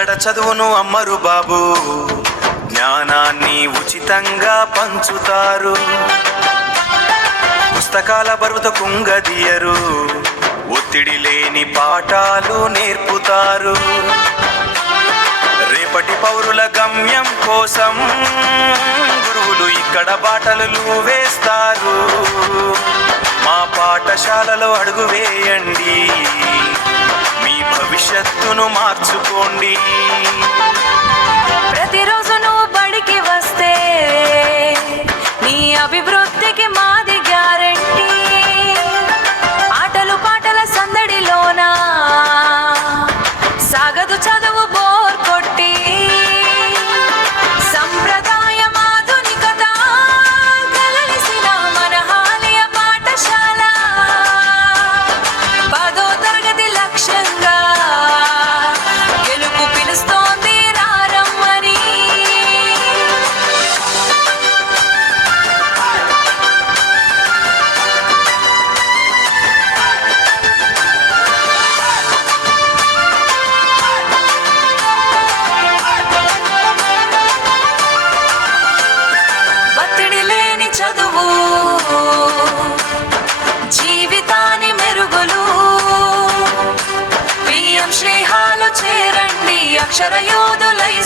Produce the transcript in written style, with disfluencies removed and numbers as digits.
ఇక్కడ చదువును అమ్మరు బాబు, జ్ఞానాన్ని ఉచితంగా పంచుతారు. పుస్తకాల బరువుతో కుంగదీయరు, ఒత్తిడి లేని పాఠాలు నేర్పుతారు. రేపటి పౌరుల గమ్యం కోసం గురువులు ఇక్కడ బాటలు వేస్తారు. మా పాఠశాలలో అడుగు వేయండి, మీ భవిష్యత్తును మార్చుకోండి. ప్రతిరోజు నువ్వు బడికి వస్తే నీ అభివృద్ధికి మాది గ్యారెంటీ. ఆటలు పాటల సందడిలోన సాగదు చదువు బోర్ కొట్టి. సంప్రదాయం ఆధునికత కలలిసిన మన హాలియ పాఠశాల. 10వ తరగతి లక్ష్యంగా గెలుపు పిలుస్తోంది రారమ్మని. ఒత్తిడి లేని చదువు, జీవితాన్ని మెరుగులు. పిఎం శ్రీహాలు చేరండి, అక్షర యోధులై